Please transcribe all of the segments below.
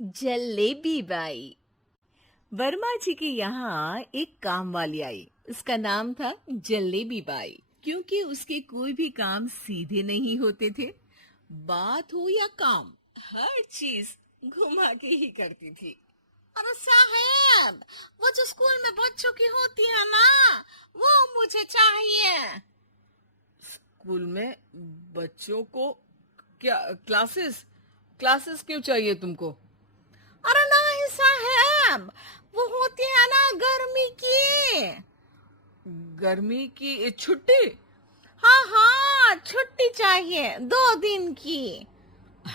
Jalebi by. Verma जी के यहाँ एक काम वाली आई। उसका नाम था जलेबी बाई, क्योंकि उसके कोई भी काम सीधे नहीं होते थे। बात हो या काम, हर चीज घुमा के ही करती थी। अरे साहब, वो जो स्कूल में बच्चों की होती है ना, वो मुझे चाहिए। स्कूल में बच्चों को क्या क्लासेस क्लासेस क्यों चाहिए तुमको? अरे नहीं साहब, वो होती है ना गर्मी की। गर्मी की छुट्टी? हाँ हाँ, छुट्टी चाहिए 2 दिन की।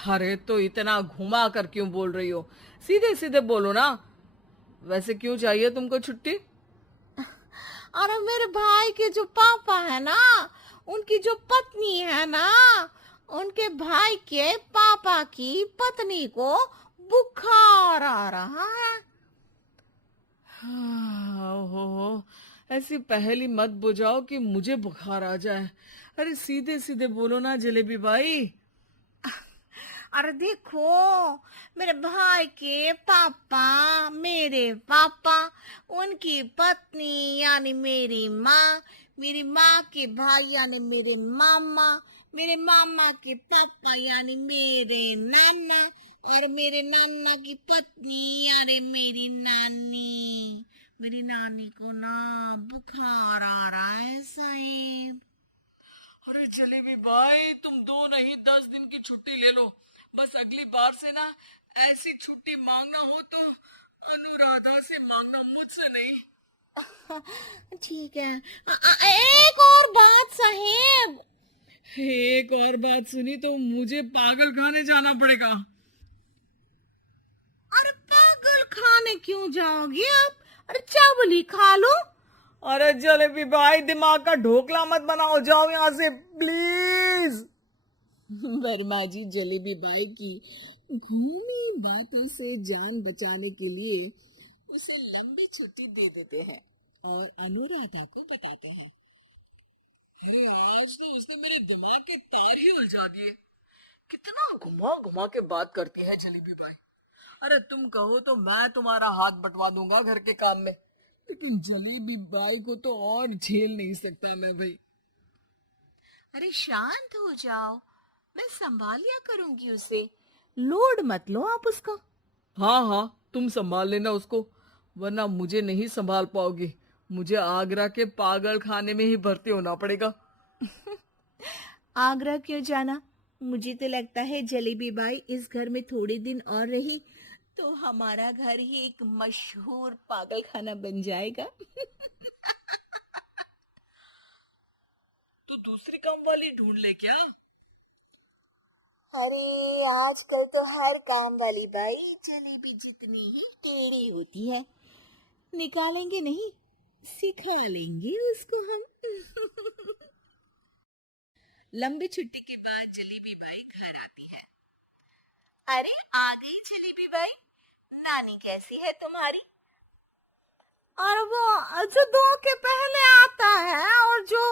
अरे तो इतना घुमा कर क्यों बोल रही हो? सीधे सीधे बोलो ना। वैसे क्यों चाहिए तुमको छुट्टी? अरे मेरे भाई के जो पापा है ना, उनकी जो पत्नी है ना, उनके भाई के पापा की पत्नी को बुखार आ रहा है। ओहो, ऐसी पहेली मत बुझाओ कि मुझे बुखार आ जाए। अरे सीधे सीधे बोलो ना जलेबी भाई। अरे देखो, मेरे भाई के पापा, मेरे पापा, उनकी पत्नी यानी मेरी माँ के भाई यानी मेरे मामा के पापा यानी मेरे नाना, और मेरे नाना की पत्नी यानी मेरी नानी को ना बुखार आ रहा है साहिब। अरे जलेबी भाई, तुम 2 नहीं 10 दिन की छुट्टी ले लो। बस अगली बार से ना ऐसी छुट्टी मांगना हो तो अनुराधा से मांगना, मुझसे नहीं। ठीक है। एक और बात साहेब। एक और बात सुनी तो मुझे पागल खाने जाना पड़ेगा। अरे पागल खाने क्यों जाओगे आप? अरे चावल ही खा लो। अरे जलेबी भाई, दिमाग का ढोकला मत बनाओ, जाओ यहाँ से प्लीज। वर्मा जी जलेबी बाई की घूमी बातों से जान बचाने के लिए उसे लंबी छुट्टी दे देते हैं और अनुराधा को बताते हैं। अरे आज तो उसने मेरे दिमाग के तार ही उलझा दिए। कितना घुमा घुमा के बात करती है जलेबी बाई। अरे तुम कहो तो मैं तुम्हारा हाथ बंटवा दूंगा घर के काम में, लेकिन जलेबी बाई को तो और झेल नहीं सकता मैं भाई। अरे शांत हो जाओ, मैं संभाल लिया करूंगी उसे। लोड मत लो आप उसका। हाँ हाँ, तुम संभाल लेना उसको, वरना मुझे नहीं संभाल पाओगे। मुझे आगरा के पागल खाने में ही भर्ती होना पड़ेगा। आगरा क्यों जाना? मुझे तो लगता है जलेबी बाई इस घर में थोड़े दिन और रही तो हमारा घर ही एक मशहूर पागल खाना बन जाएगा। तो दूसरी काम वाली ढूंढ ले क्या? अरे आजकल तो हर काम वाली बाई जलेबी जितनी ही टेढ़ी होती है। निकालेंगे नहीं, सिखा लेंगे उसको हम। लंबी छुट्टी के बाद जलेबी बाई घर आती है। अरे आ गई जलेबी बाई, नानी कैसी है तुम्हारी? और वो जो 2 के पहले आता है और जो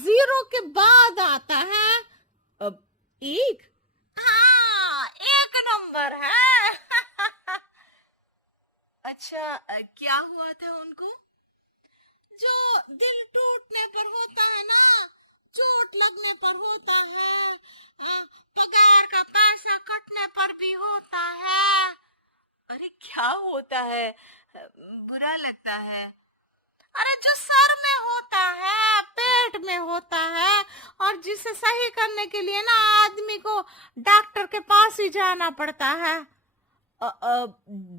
0 के बाद आता है। अब 1। हाँ, 1 नंबर है। अच्छा, क्या हुआ था उनको? जो दिल टूटने पर होता है ना, चोट लगने पर होता है, पगार का पैसा कटने पर भी होता है। अरे क्या होता है? बुरा लगता है। अरे जो सर में होता है, पेट में होता है, और जिसे सही करने के लिए ना आदमी को डॉक्टर के पास ही जाना पड़ता है।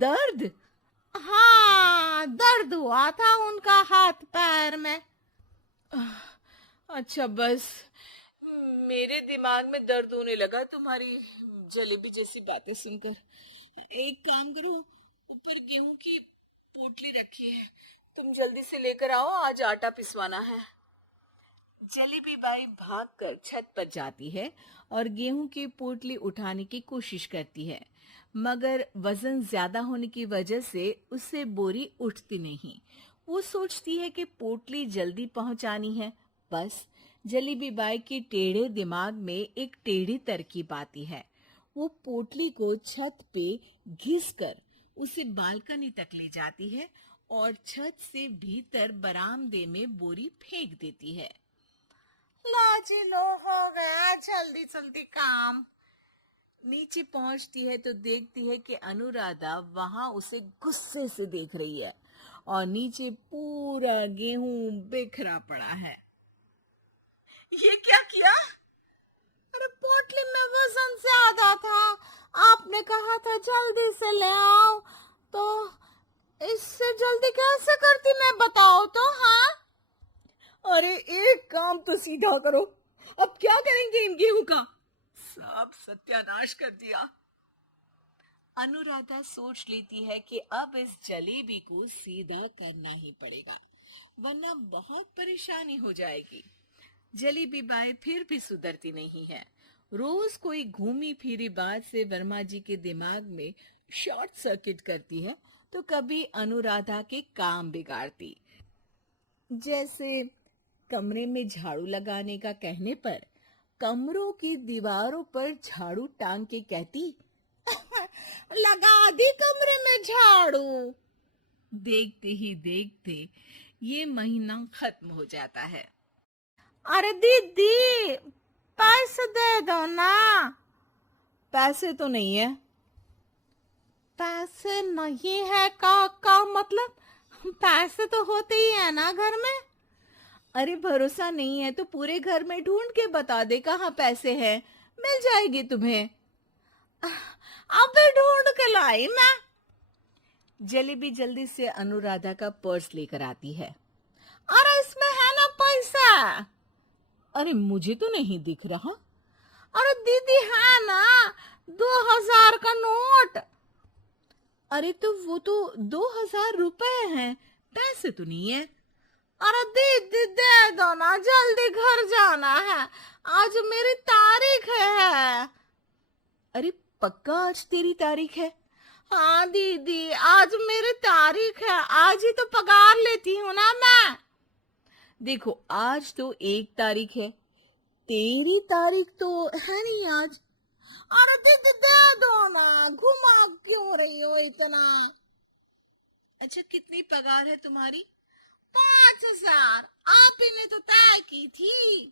दर्द? हाँ, दर्द हुआ था उनका हाथ पैर में। अच्छा बस, मेरे दिमाग में दर्द होने लगा तुम्हारी जलेबी जैसी बातें सुनकर। एक काम करो, ऊपर गेहूं की पोटली रखी है, तुम जल्दी से लेकर आओ, आज आटा पिसवाना है। जलेबी बाई भागकर छत पर जाती है और गेहूं की पोटली उठाने की कोशिश करती है, मगर वजन ज्यादा होने की वजह से उससे बोरी उठती नहीं। वो सोचती है कि पोटली जल्दी पहुंचानी है। बस जलेबी बाई के टेढ़े दिमाग में एक टेढ़ी तरकीब आती है। वो पोटली को छत पे घिसकर उसे बालकनी तक ले जाती है और छत से भीतर बरामदे में बोरी फेंक देती है। लो जी लो, हो गया जल्दी जल्दी काम। नीचे पहुंचती है तो देखती है कि अनुराधा वहां उसे गुस्से से देख रही है और नीचे पूरा गेहूं बिखरा पड़ा है। ये क्या किया? अरे पोटली में वजन ज्यादा था, आपने कहा था जल्दी से ले आओ, तो इससे जल्दी कैसे करती मैं बताओ तो। हाँ, अरे एक काम तो सीधा करो, अब क्या करेंगे इन गेहूं का? सब सत्यानाश कर दिया। अनुराधा सोच लेती है कि अब इस जलेबी को सीधा करना ही पड़ेगा, वरना बहुत परेशानी हो जाएगी। जलेबी बाई फिर भी सुधरती नहीं है। रोज कोई घूमी फिरी बात से वर्मा जी के दिमाग में शॉर्ट सर्किट करती है, तो कभी अनुराधा के काम बिगाड़ती। जैसे कमरे में झाड़ू लगाने का कहने पर कमरों की दीवारों पर झाड़ू टांग के कहती, लगा दी कमरे में झाड़ू। देखते ही देखते ये महीना खत्म हो जाता है। अरे दीदी, पैसे दे दो ना। पैसे तो नहीं है। पैसे नहीं है का मतलब? पैसे तो होते ही है ना घर में। अरे भरोसा नहीं है तो पूरे घर में ढूंढ के बता दे कहाँ पैसे हैं, मिल जाएगी तुम्हें। अबे ढूंढ के लाई मैं। जलेबी जल्दी से अनुराधा का पर्स लेकर आती है। अरे इसमें है ना पैसा। अरे मुझे तो नहीं दिख रहा। अरे दीदी है ना, 2000 का नोट। अरे तो वो तो 2000 रुपए हैं, पैसे तो नहीं है। अरे दीदी दे दो ना, जल्दी घर जाना है, आज मेरी तारीख है। अरे पक्का आज तेरी तारीख है? हाँ दीदी, आज मेरी तारीख है, आज ही तो पगार लेती हूँ ना मैं। देखो आज तो 1 तारीख है, तेरी तारीख तो है नहीं आज। अरे दीदी दे दो ना, घुमा क्यों रही हो इतना? अच्छा कितनी पगार है तुम्हारी? 5000। आप ही ने तो तय की थी।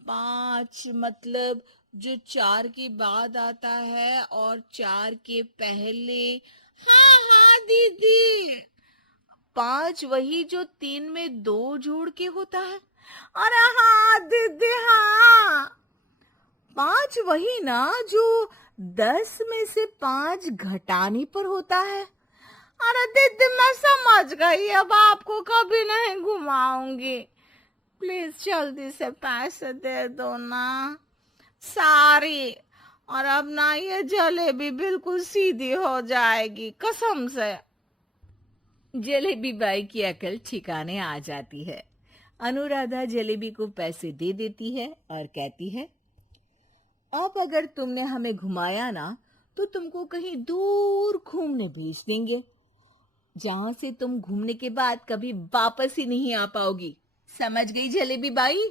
5 मतलब जो 4 के बाद आता है और 4 के पहले। हाँ हाँ दीदी, 5 वही जो 3 में 2 जोड़ के होता है। अरे हाँ दीदी हाँ, 5 वही ना जो 10 में से 5 घटाने पर होता है। अरे दीदी मैं समझ गई, अब आपको कभी नहीं घुमाऊंगी, प्लीज जल्दी से पैसे दे दो ना। सारी, और अब ना ये जलेबी बिल्कुल सीधी हो जाएगी कसम से। जलेबी बाई की अकल ठिकाने आ जाती है। अनुराधा जलेबी को पैसे दे देती है और कहती है, अब अगर तुमने हमें घुमाया ना तो तुमको कहीं दूर घूमने भेज देंगे, जहां से तुम घूमने के बाद कभी वापस ही नहीं आ पाओगी। समझ गई जलेबी बाई?